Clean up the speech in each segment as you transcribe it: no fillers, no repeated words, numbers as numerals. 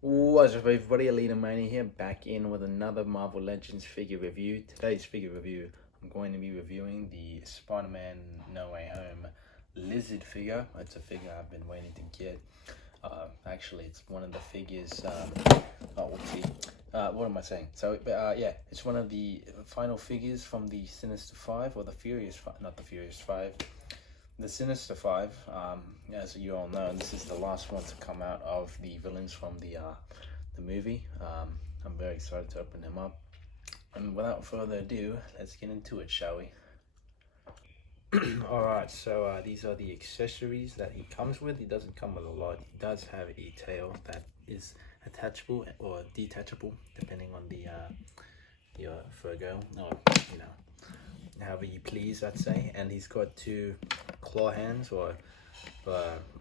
What's up everybody, Alina Mania here, back in with another Marvel Legends figure review. Today's figure review, I'm going to be reviewing the Spider-Man No Way Home Lizard figure. It's a figure I've been waiting to get. Actually, it's one of the figures, what am I saying? So, yeah, it's one of the final figures from the Sinister Five, or the Furious Five, not the Furious Five. The Sinister Five, as you all know, this is the last one to come out of the villains from the movie. I'm very excited to open him up. And without further ado, let's get into it, shall we? Alright, so these are the accessories that he comes with. He doesn't come with a lot. He does have a tail that is attachable or detachable, depending on the your Virgo, or you know, however you please, I'd say. And he's got two claw hands, or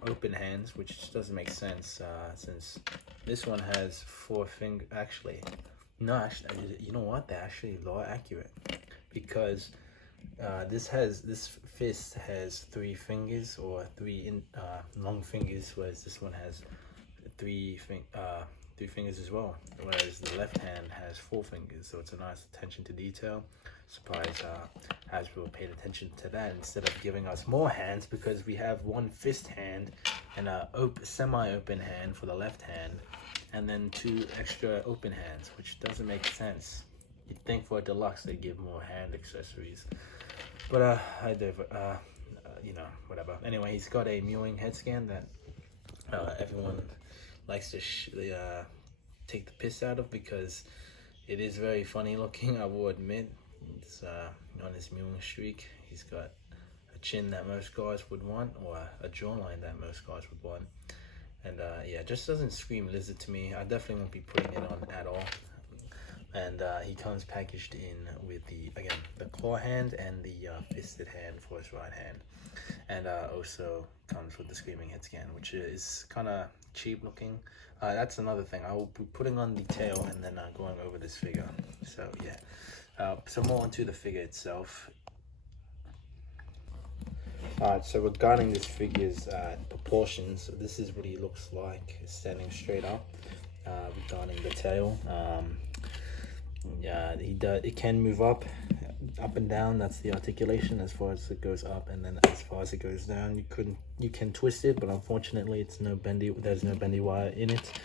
open hands, which doesn't make sense since this one has four fingers. Actually, no, actually, you know what? They're actually law accurate, because this fist has three fingers, or three long fingers, whereas this one has three fingers as well, whereas the left hand has four fingers. So it's a nice attention to detail. Surprised Hasbro paid attention to that instead of giving us more hands, because we have one fist hand and a semi-open hand for the left hand, and then two extra open hands, which doesn't make sense. You'd think for a deluxe they give more hand accessories, but you know, whatever. Anyway, he's got a mewing head scan that everyone likes to take the piss out of, because it is very funny looking, I will admit. It's on his mewing streak. He's got a chin that most guys would want, or a jawline that most guys would want. And yeah, it just doesn't scream lizard to me. I definitely won't be putting it on at all. And he comes packaged in with the claw hand and the fisted hand for his right hand. And also comes with the screaming head scan, which is kind of cheap looking. That's another thing. I will be putting on the tail and then going over this figure. So yeah. So more onto the figure itself. Alright, so regarding this figure's proportions, so this is what he looks like standing straight up. Regarding the tail, yeah, it can move up and down. That's the articulation as far as it goes up, and then as far as it goes down, you can twist it, but unfortunately there's no bendy wire in it,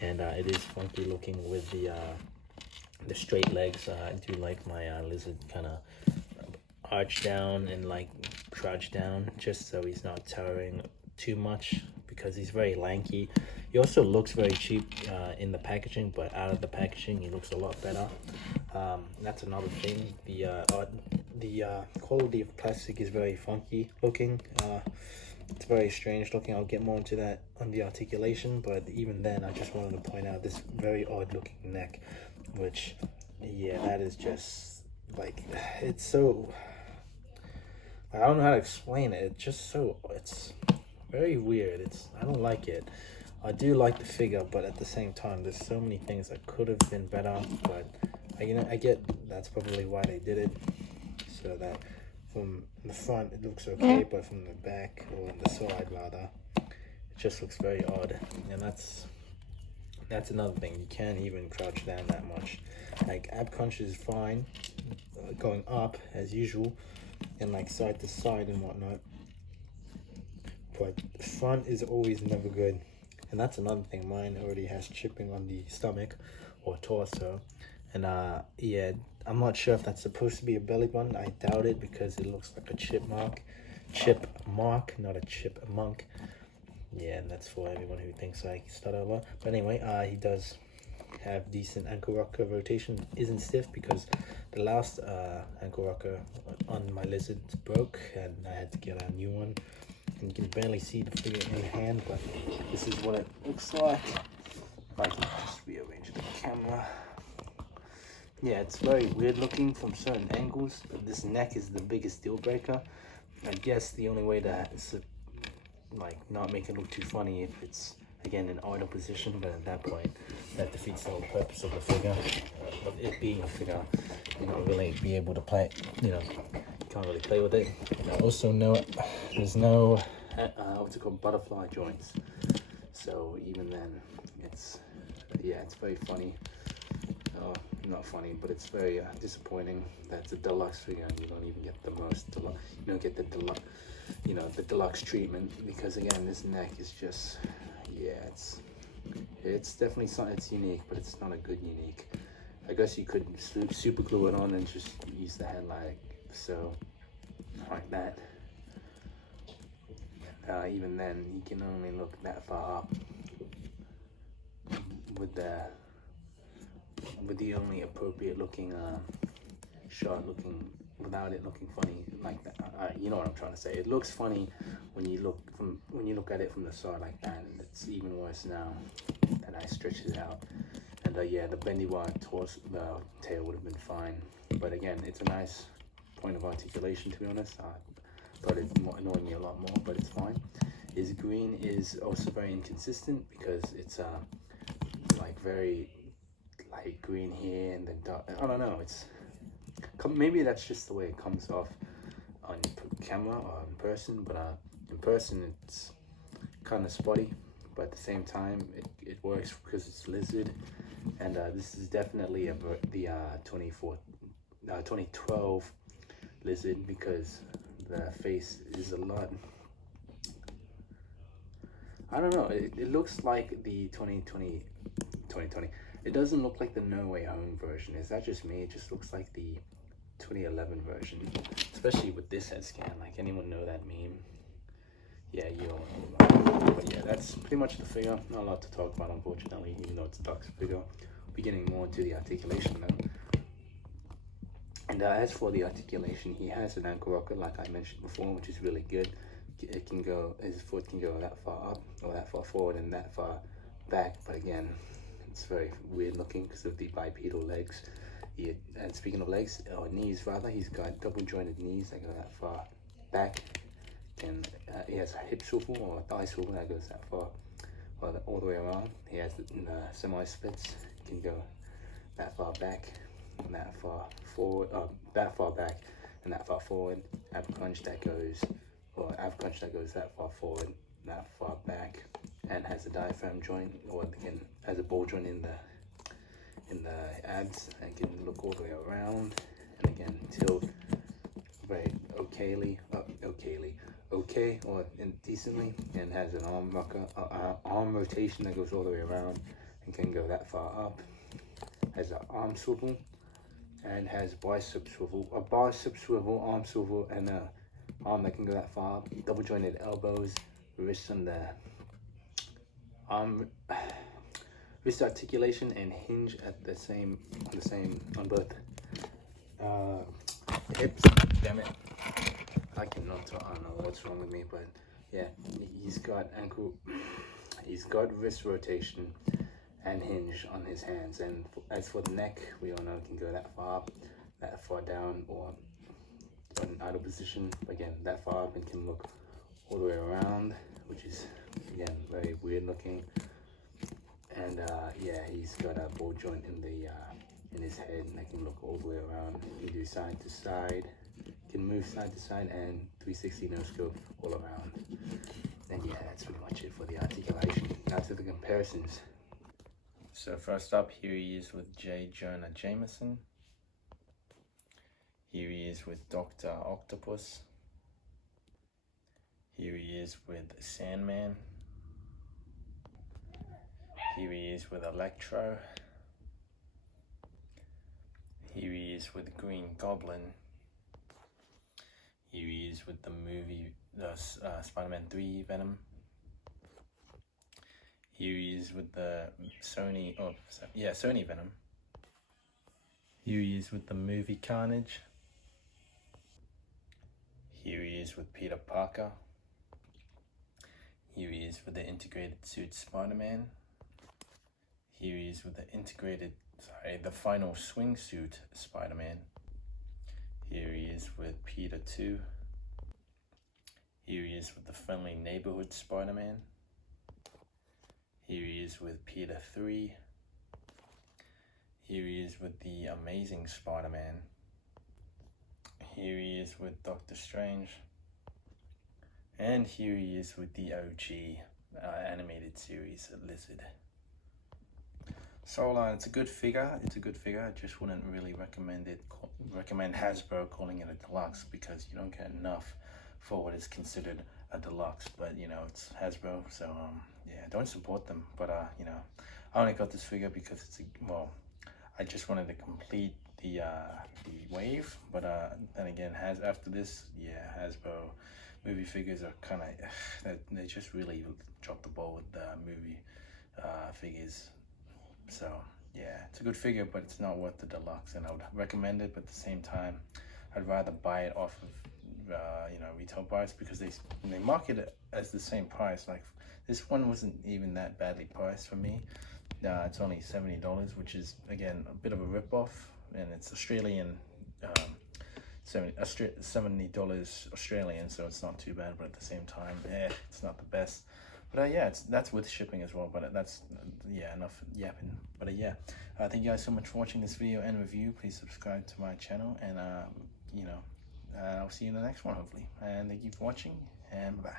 and it is funky looking with the straight legs. I do like my lizard kind of arch down and like crouch down, just so he's not towering too much, because he's very lanky. He also looks very cheap in the packaging, but out of the packaging he looks a lot better. That's another thing. The quality of plastic is very funky looking. It's very strange looking. I'll get more into that on the articulation, but even then I just wanted to point out this very odd looking neck, which, yeah, that is just like, it's so, I don't know how to explain it. It's very weird. I don't like it. I do like the figure, but at the same time, there's so many things that could have been better. But I get that's probably why they did it, so that from the front it looks okay, but from the back, or on the side rather, it just looks very odd. And that's another thing. You can't even crouch down that much. Like, ab crunch is fine, going up as usual, and like side to side and whatnot, but front is always never good. And that's another thing. Mine already has chipping on the stomach or torso, and yeah, I'm not sure if that's supposed to be a belly button. I doubt it, because it looks like a chip mark, not a chipmunk. Yeah, and that's for everyone who thinks I stutter a lot. But anyway, he does have decent ankle rocker rotation. Isn't stiff, because the last ankle rocker on my lizard broke, and I had to get a new one. And you can barely see the figure in hand, but this is what it looks like. If I can just rearrange the camera. Yeah, it's very weird looking from certain angles, but this neck is the biggest deal breaker. I guess the only way to like not make it look too funny if it's again in idle position, but at that point that defeats the whole purpose of the figure, of it being a figure. You don't really be able to play, you know, can't really play with it. And also there's no what's it called, butterfly joints, so even then it's it's very funny. Not funny, but it's very disappointing that it's a deluxe figure and you don't even get the most deluxe. You don't get the deluxe, the deluxe treatment, because again, this neck is just, yeah, it's definitely something. It's unique, but it's not a good unique. I guess you could super glue it on and just use the head like so, like that. Even then, you can only look that far up with the only appropriate looking shot, without it looking funny like that. You know what I'm trying to say. It looks funny when you look at it from the side like that, and it's even worse now that I stretched it out. And yeah, the bendy wire tail would have been fine, but again, it's a nice point of articulation, to be honest. But it's annoying me a lot more, but it's fine. His green is also very inconsistent because it's like very light green here and then dark. I don't know, maybe that's just the way it comes off on camera or in person, but in person it's kind of spotty, but at the same time it works because it's lizard. And this is definitely the 2012 lizard, because the face is a lot, I don't know, it looks like the 2020. It doesn't look like the No Way Home version. Is that just me? It just looks like the 2011 version, especially with this head scan. Like, anyone know that meme? Yeah, you don't know. But yeah, that's pretty much the figure. Not a lot to talk about, unfortunately, even though it's a deluxe figure. We're getting more into the articulation now. And as for the articulation, he has an ankle rocker, like I mentioned before, which is really good. His foot can go that far up, or that far forward, and that far back. But again, it's very weird looking because of the bipedal legs. And speaking of legs, or knees rather, he's got double jointed knees that go that far back. And he has a hip swivel or a thigh swivel that goes that far, all the way around. He has the semi-splits, can go that far back and that far forward, that far back and that far forward. Ab crunch that goes that far forward, that far back, and has a diaphragm joint, or again has a ball joint in the abs, and can look all the way around, and again tilt very okay or decently, and has an arm rotation that goes all the way around and can go that far up. Has an arm swivel and has bicep swivel, arm swivel, and a arm that can go that far up. Double jointed elbows, wrist on the wrist articulation and hinge at on both hips. Damn it, I cannot talk. I don't know what's wrong with me, but yeah, he's got wrist rotation and hinge on his hands. And as for the neck, we all know it can go that far up, that far down, or in idle position. Again, that far up, and can look all the way around, which is again very weird looking. And yeah, he's got a ball joint in his head, and that can look all the way around. He can do side to side, can move side to side, and 360 no scope all around. And yeah, that's pretty much it for the articulation. Now to the comparisons. So first up, here he is with J. Jonah Jameson. Here he is with Dr. Octopus. Here he is with Sandman. Here he is with Electro. Here he is with Green Goblin. Here he is with the Spider-Man 3 Venom. Here he is with the Sony Venom. Here he is with the movie Carnage. Here he is with Peter Parker. Here he is with the integrated suit Spider-Man. Here he is with the final swing suit Spider-Man. Here he is with Peter 2. Here he is with the friendly neighborhood Spider-Man. Here he is with Peter 3. Here he is with the Amazing Spider-Man. Here he is with Doctor Strange. And here he is with the OG animated series Lizard. So it's a good figure. It's a good figure. I just wouldn't really recommend Hasbro calling it a deluxe, because you don't get enough for what is considered a deluxe. But you know, it's Hasbro, so yeah, don't support them. But you know, I only got this figure because it's well, I just wanted to complete the wave. But then again, after this, yeah, Hasbro movie figures are kind of they just really dropped the ball with the movie figures. So yeah, it's a good figure, but it's not worth the deluxe, and I would recommend it. But at the same time, I'd rather buy it off of you know, retail price, because they market it as the same price. Like this one wasn't even that badly priced for me. It's only $70, which is again a bit of a rip-off, and it's Australian. $70 Australian, so it's not too bad, but at the same time, it's not the best. But yeah, that's with shipping as well. But that's yeah, enough yapping. But yeah, thank you guys so much for watching this video and review. Please subscribe to my channel, and you know, I'll see you in the next one hopefully. And thank you for watching, and bye.